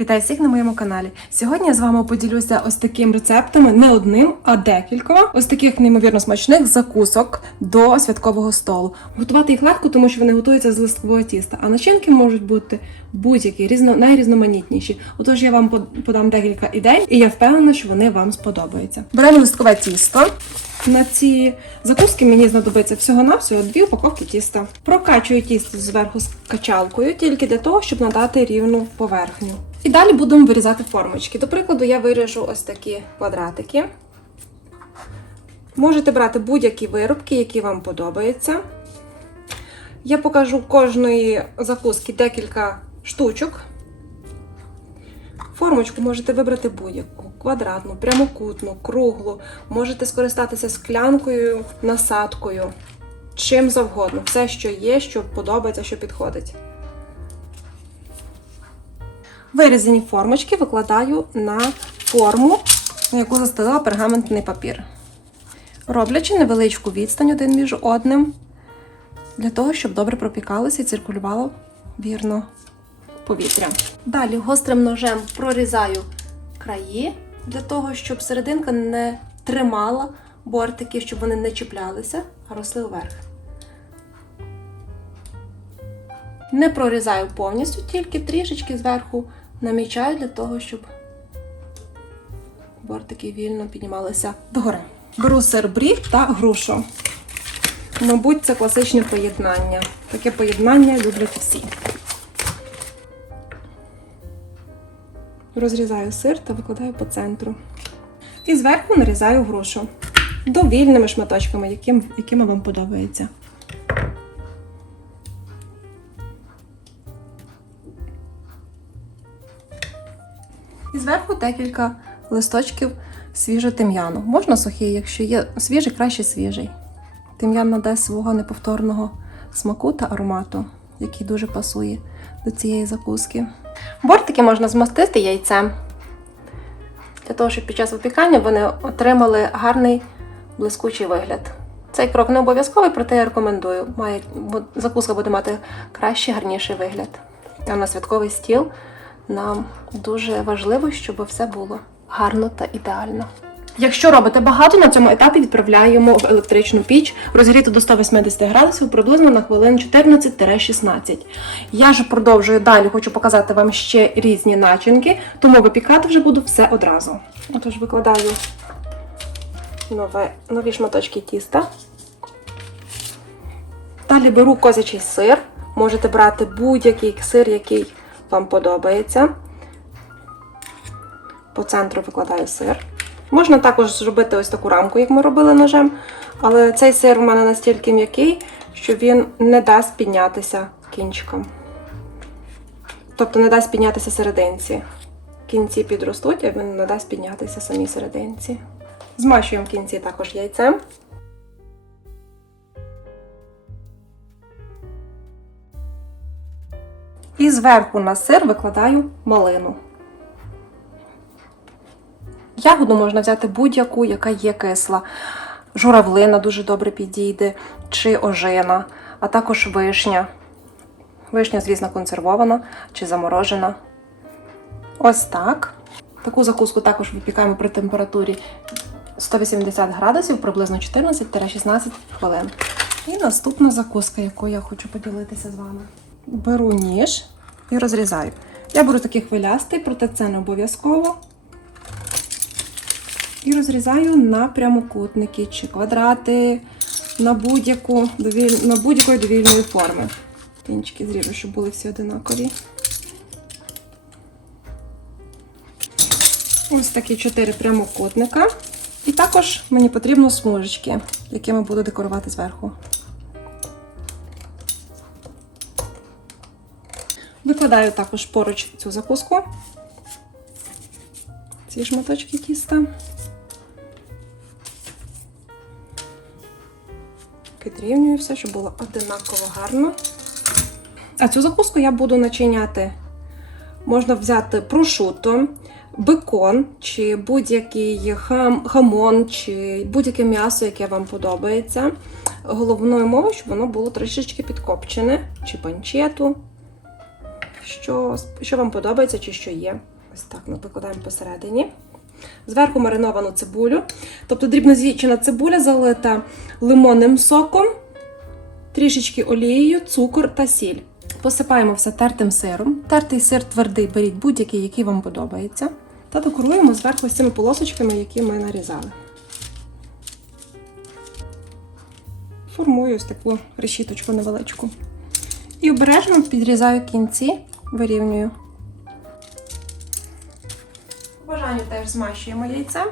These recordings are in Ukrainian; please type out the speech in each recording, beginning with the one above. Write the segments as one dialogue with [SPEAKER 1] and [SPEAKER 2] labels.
[SPEAKER 1] Вітаю всіх на моєму каналі. Сьогодні я з вами поділюся ось таким рецептами, не одним, а декількома ось таких неймовірно смачних закусок до святкового столу. Готувати їх легко, тому що вони готуються з листкового тіста, а начинки можуть бути будь-які, різно, найрізноманітніші. Отож я вам подам декілька ідей, і я впевнена, що вони вам сподобаються. Беремо листкове тісто. На ці закуски мені знадобиться всього-навсього дві упаковки тіста. Прокачую тісто зверху з качалкою тільки для того, щоб надати рівну поверхню. І далі будемо вирізати формочки. До прикладу, я виріжу ось такі квадратики. Можете брати будь-які виробки, які вам подобаються. Я покажу кожної закуски декілька штучок. Формочку можете вибрати будь-яку квадратну, прямокутну, круглу. Можете скористатися склянкою, насадкою, чим завгодно. Все, що є, що подобається, що підходить. Вирізані формочки викладаю на форму, на яку застелила пергаментний папір, роблячи невеличку відстань один між одним, для того, щоб добре пропікалося і циркулювало вірно повітря. Далі гострим ножем прорізаю краї для того, щоб серединка не тримала бортики, щоб вони не чіплялися, а росли вверх. Не прорізаю повністю, тільки трішечки зверху намічаю для того, щоб бортики вільно піднімалися догори. Беру сир та грушу. Мабуть, це класичне поєднання. Таке поєднання люблять всі. Розрізаю сир та викладаю по центру. І зверху нарізаю грушу довільними шматочками, яким, якими вам подобається. І зверху декілька листочків свіжого тим'яну. Можна сухий, якщо є свіжий, краще свіжий. Тим'ян надасть свого неповторного смаку та аромату, який дуже пасує до цієї закуски. Бортики можна змастити яйцем, для того, щоб під час випікання вони отримали гарний блискучий вигляд. Цей крок не обов'язковий, проте я рекомендую. Має, закуска буде мати кращий, гарніший вигляд. А на святковий стіл нам дуже важливо, щоб все було гарно та ідеально. Якщо робите багато, на цьому етапі відправляємо в електричну піч, розгріту до 180 градусів приблизно на хвилин 14-16. Я ж продовжую далі, хочу показати вам ще різні начинки, тому випікати вже буду все одразу. Отож, викладаю нове, нові шматочки тіста. Далі беру козячий сир. Можете брати будь-який сир, який вам подобається. По центру викладаю сир. Можна також зробити ось таку рамку, як ми робили ножем, але цей сир у мене настільки м'який, що він не дасть піднятися кінчиком. Тобто не дасть піднятися серединці. Кінці підростуть, а він не дасть піднятися самій серединці. Змащуємо кінці також яйцем. І зверху на сир викладаю малину. Ягоду можна взяти будь-яку, яка є кисла. Журавлина дуже добре підійде, чи ожина, а також вишня. Вишня, звісно, консервована чи заморожена. Ось так. Таку закуску також випікаємо при температурі 180 градусів приблизно 14-16 хвилин. І наступна закуска, яку я хочу поділитися з вами. Беру ніж і розрізаю. Я беру такий хвилястий, проте це не обов'язково. І розрізаю на прямокутники чи квадрати на будь-яку на будь-якої довільної форми. Кінчики зріжу, щоб були всі одинакові. Ось такі чотири прямокутника. І також мені потрібно смужечки, якими буду декорувати зверху. Викладаю також поруч цю закуску. Ці шматочки тіста. Підрівнюю все, щоб було одинаково гарно. А цю закуску я буду начиняти. Можна взяти прошуто, бекон, чи будь-який хам, хамон, чи будь-яке м'ясо, яке вам подобається. Головною мовою, щоб воно було трішечки підкопчене, чи панчету, що, що вам подобається чи що є. Ось так ми викладаємо посередині. Зверху мариновану цибулю. Тобто дрібнозічена цибуля залита лимонним соком, трішечки олією, цукор та сіль. Посипаємо все тертим сиром. Тертий сир твердий беріть будь-який, який вам подобається. Та декоруємо зверху з цими полосочками, які ми нарізали. Формую ось таку решіточку невеличку. І обережно підрізаю кінці, вирівнюю. По бажанню теж змащуємо яйце.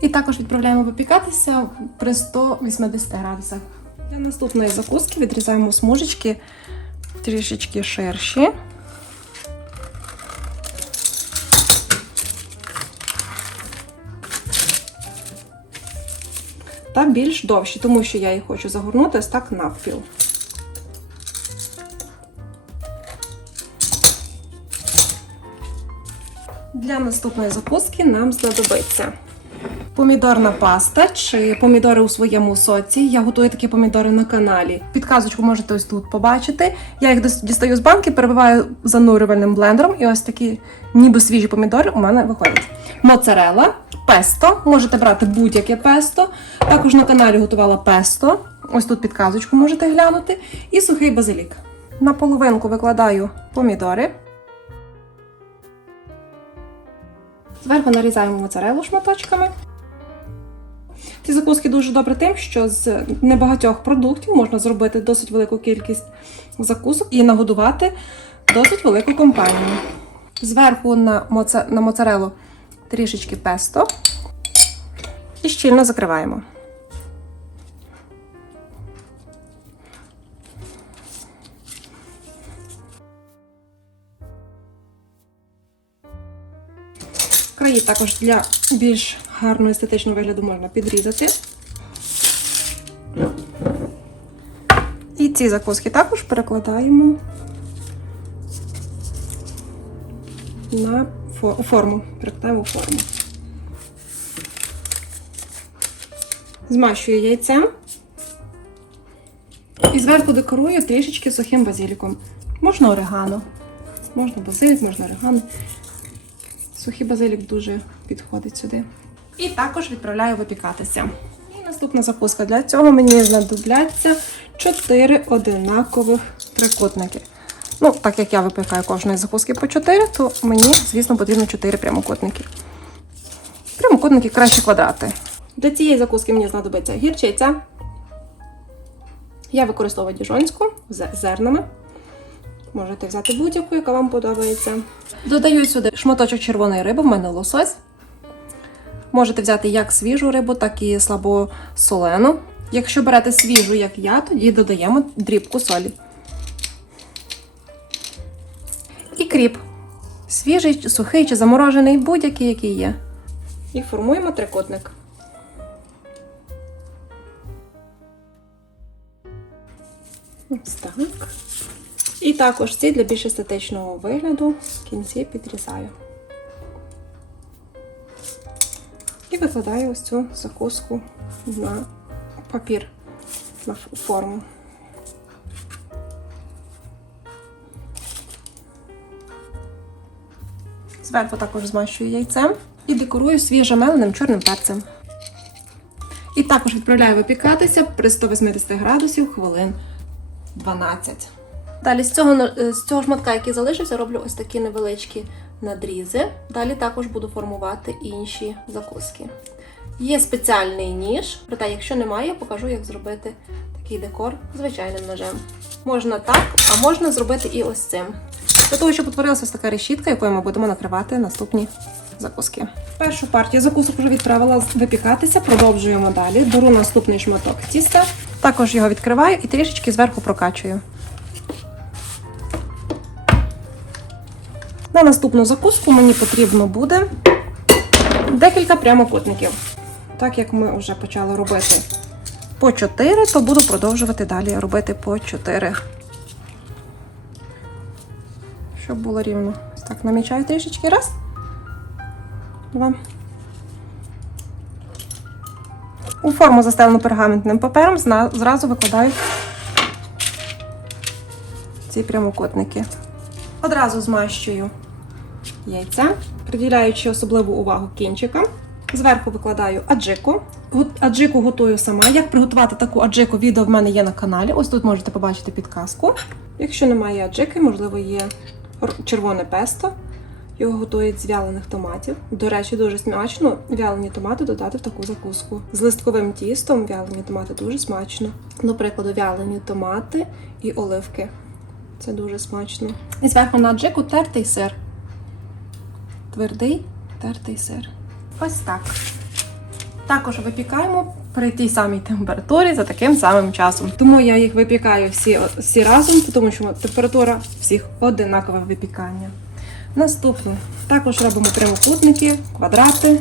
[SPEAKER 1] І також відправляємо випікатися при 180 градусах. Для наступної закуски відрізаємо смужечки трішечки ширші. Та більш довші, тому що я їх хочу загорнути ось так навпіл. Для наступної закуски нам знадобиться помідорна паста чи помідори у своєму соці. Я готую такі помідори на каналі. Підказочку можете ось тут побачити. Я їх дістаю з банки, перебиваю занурювальним блендером, і ось такі ніби свіжі помідори у мене виходять. Моцарела, песто. Можете брати будь-яке песто. Також на каналі готувала песто. Ось тут підказочку можете глянути. І сухий базилік. На половинку викладаю помідори. Зверху нарізаємо моцарелу шматочками. Ці закуски дуже добре тим, що з небагатьох продуктів можна зробити досить велику кількість закусок і нагодувати досить велику компанію. Зверху на, моца... на моцарелу трішечки песто і щільно закриваємо. Краї також для більш гарного естетичного вигляду можна підрізати. І ці закуски також перекладаємо на форму. Перекладаємо форму. Змащую яйцем. І зверху декорую трішечки сухим базиліком. Можна орегано. Можна базилік, можна орегано. Сухий базилік дуже підходить сюди. І також відправляю випікатися. І наступна закуска. Для цього мені знадобляться 4 одинакових трикутники. Ну, так як я випікаю кожної закуски по 4, то мені, звісно, потрібно 4 прямокутники. Прямокутники краще квадрати. Для цієї закуски мені знадобиться гірчиця. Я використовую діжонську з зернами. Можете взяти будь-яку, яка вам подобається. Додаю сюди шматочок червоної риби, в мене лосось. Можете взяти як свіжу рибу, так і слабосолену. Якщо берете свіжу, як я, тоді додаємо дрібку солі. Кріп. Свіжий, сухий чи заморожений, будь-який, який є. І формуємо трикутник. Ось так. І також ці для більш естетичного вигляду в кінці підрізаю. І викладаю ось цю закуску на папір, на форму. Зверху також змащую яйцем і декорую свіжомеленим чорним перцем. І також відправляю випікатися при 180 градусів хвилин 12. Далі з цього, з цього шматка, який залишився, роблю ось такі невеличкі надрізи. Далі також буду формувати інші закуски. Є спеціальний ніж, проте, якщо немає, я покажу, як зробити такий декор звичайним ножем. Можна так, а можна зробити і ось цим. Для того, щоб утворилася така решітка, якою ми будемо накривати наступні закуски. Першу партію закусок вже відправила випікатися, продовжуємо далі. Беру наступний шматок тіста, також його відкриваю і трішечки зверху прокачую. На наступну закуску мені потрібно буде декілька прямокутників. Так як ми вже почали робити по 4, то буду продовжувати далі робити по 4. Щоб було рівно. Ось Так, намічаю трішечки. Раз. Два. У форму застелену пергаментним папером зразу викладаю ці прямокутники. Одразу змащую яйця, приділяючи особливу увагу кінчикам. Зверху викладаю аджику. Аджику готую сама. Як приготувати таку аджику, відео в мене є на каналі. Ось тут можете побачити підказку. Якщо немає аджики, можливо, є червоне песто. Його готують з вялених томатів. До речі, дуже смачно вялені томати додати в таку закуску. З листковим тістом вялені томати дуже смачно. До прикладу, вялені томати і оливки. Це дуже смачно. І зверху на аджику тертий сир. Твердий тертий сир. Ось так. Також випікаємо при тій самій температурі за таким самим часом. Тому я їх випікаю всі, всі разом, тому що температура всіх одинакова випікання. Наступне. Також робимо прямокутники, квадрати.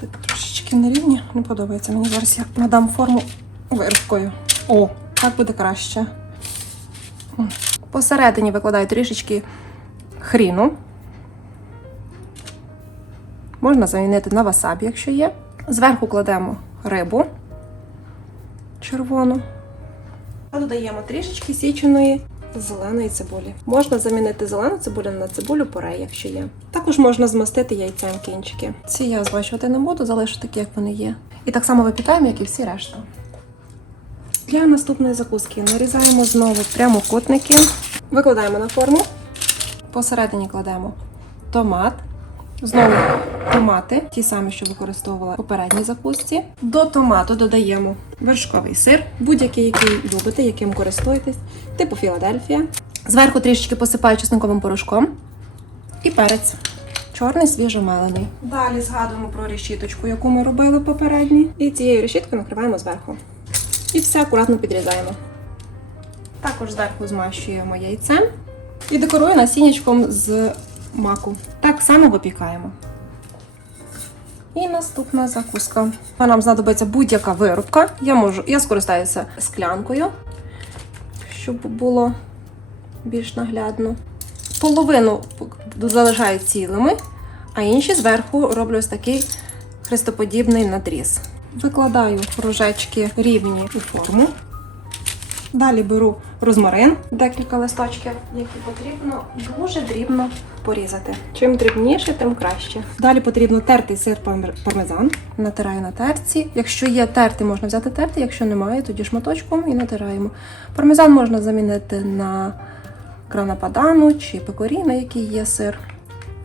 [SPEAKER 1] Так трошечки нерівні, не подобається мені. Зараз я надам форму вирвкою. О, так буде краще. Посередині викладаю трішечки хріну. Можна замінити на васабі, якщо є. Зверху кладемо рибу червону. А додаємо трішечки січеної зеленої цибулі. Можна замінити зелену цибулю на цибулю порей, якщо є. Також можна змастити яйцем кінчики. Ці я змащувати не буду, залишу такі, як вони є. І так само випікаємо, як і всі решта. Для наступної закуски нарізаємо знову прямокутники, викладаємо на форму. Посередині кладемо томат. Знову томати, ті самі, що використовувала в попередній закусці. До томату додаємо вершковий сир, будь-який, який любите, яким користуєтесь, типу Філадельфія. Зверху трішечки посипаю чесниковим порошком і перець. Чорний свіжомелений. Далі згадуємо про решіточку, яку ми робили попередній. І цією решіткою накриваємо зверху. І все акуратно підрізаємо. Також зверху змащуємо яйцем і декорую насіннячком з маку. Так само випікаємо. І наступна закуска. Нам знадобиться будь-яка виробка. Я можу, я скористаюся склянкою, щоб було більш наглядно. Половину залишаю цілими, а інші зверху роблю ось такий хрестоподібний надріз. Викладаю кружечки рівні у форму. Далі беру розмарин, декілька листочків, які потрібно дуже дрібно порізати. Чим дрібніше, тим краще. Далі потрібно тертий сир пармезан. Натираю на терці. Якщо є терти, можна взяти терти, якщо немає, тоді шматочком і натираємо. Пармезан можна замінити на грана падану чи пекоріно, який є сир.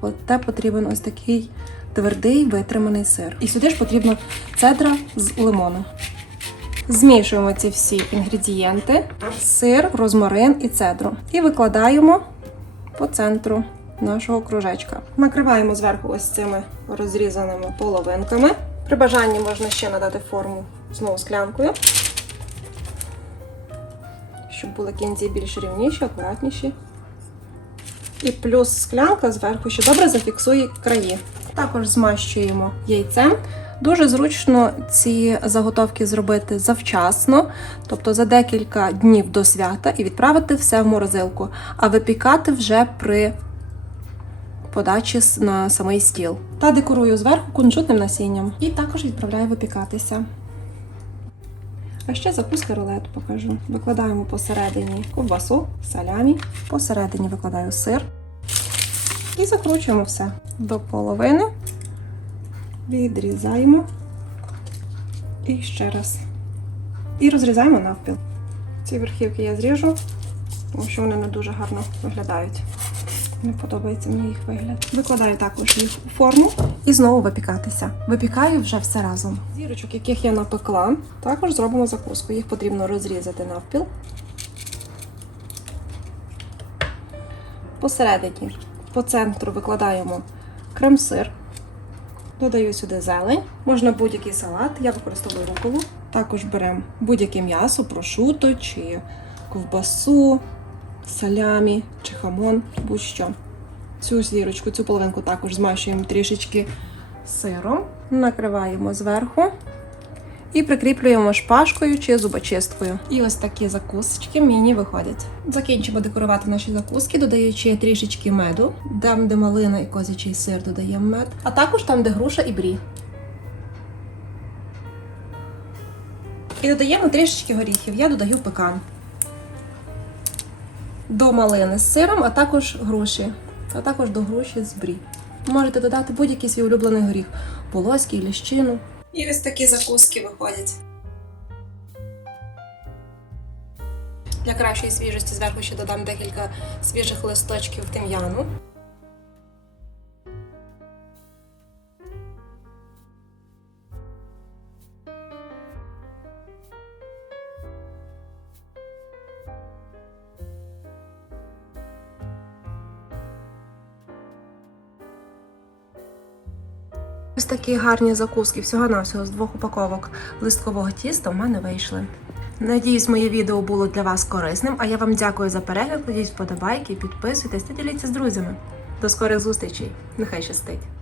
[SPEAKER 1] От те потрібен ось такий твердий витриманий сир. І сюди ж потрібно цедра з лимону. Змішуємо ці всі інгредієнти: сир, розмарин і цедру. І викладаємо по центру нашого кружечка. Накриваємо зверху ось цими розрізаними половинками. При бажанні можна ще надати форму знову склянкою, щоб були кінці більш рівніші, акуратніші. І плюс склянка зверху, що добре зафіксує краї. Також змащуємо яйцем. Дуже зручно ці заготовки зробити завчасно, тобто за декілька днів до свята, і відправити все в морозилку, а випікати вже при подачі на самий стіл. Та декорую зверху кунжутним насінням і також відправляю випікатися. А ще закуски рулет покажу. Викладаємо посередині ковбасу, салямі, посередині викладаю сир і закручуємо все до половини. Відрізаємо. І ще раз. І розрізаємо навпіл. Ці верхівки я зріжу, тому що вони не дуже гарно виглядають. Не подобається мені їх вигляд. Викладаю також їх у форму і знову випікатися. Випікаю вже все разом. Зірочок, яких я напекла, також зробимо закуску. Їх потрібно розрізати навпіл. Посередині, по центру викладаємо крем-сир. Додаю сюди зелень, можна будь-який салат, я використовую руколу. Також беремо будь-яке м'ясо, прошуто чи ковбасу, салямі чи хамон, будь-що. Цю зірочку, цю половинку також змащуємо трішечки сиром, накриваємо зверху і прикріплюємо шпажкою чи зубочисткою. І ось такі закусочки міні виходять. Закінчимо декорувати наші закуски, додаючи трішечки меду, там, де малина і козячий сир, додаємо мед, а також там, де груша і брі. І додаємо трішечки горіхів. Я додаю пекан. До малини з сиром, а також груші. А також до груші з брі. Можете додати будь-який свій улюблений горіх. Полоський, ліщину. І ось такі закуски виходять. Для кращої свіжості зверху ще додам декілька свіжих листочків тим'яну. Ось такі гарні закуски всього-навсього з двох упаковок листкового тіста в мене вийшли. Надіюсь, моє відео було для вас корисним, а я вам дякую за перегляд. Кладіть вподобайки, підписуйтесь та діліться з друзями. До скорих зустрічей! Нехай щастить!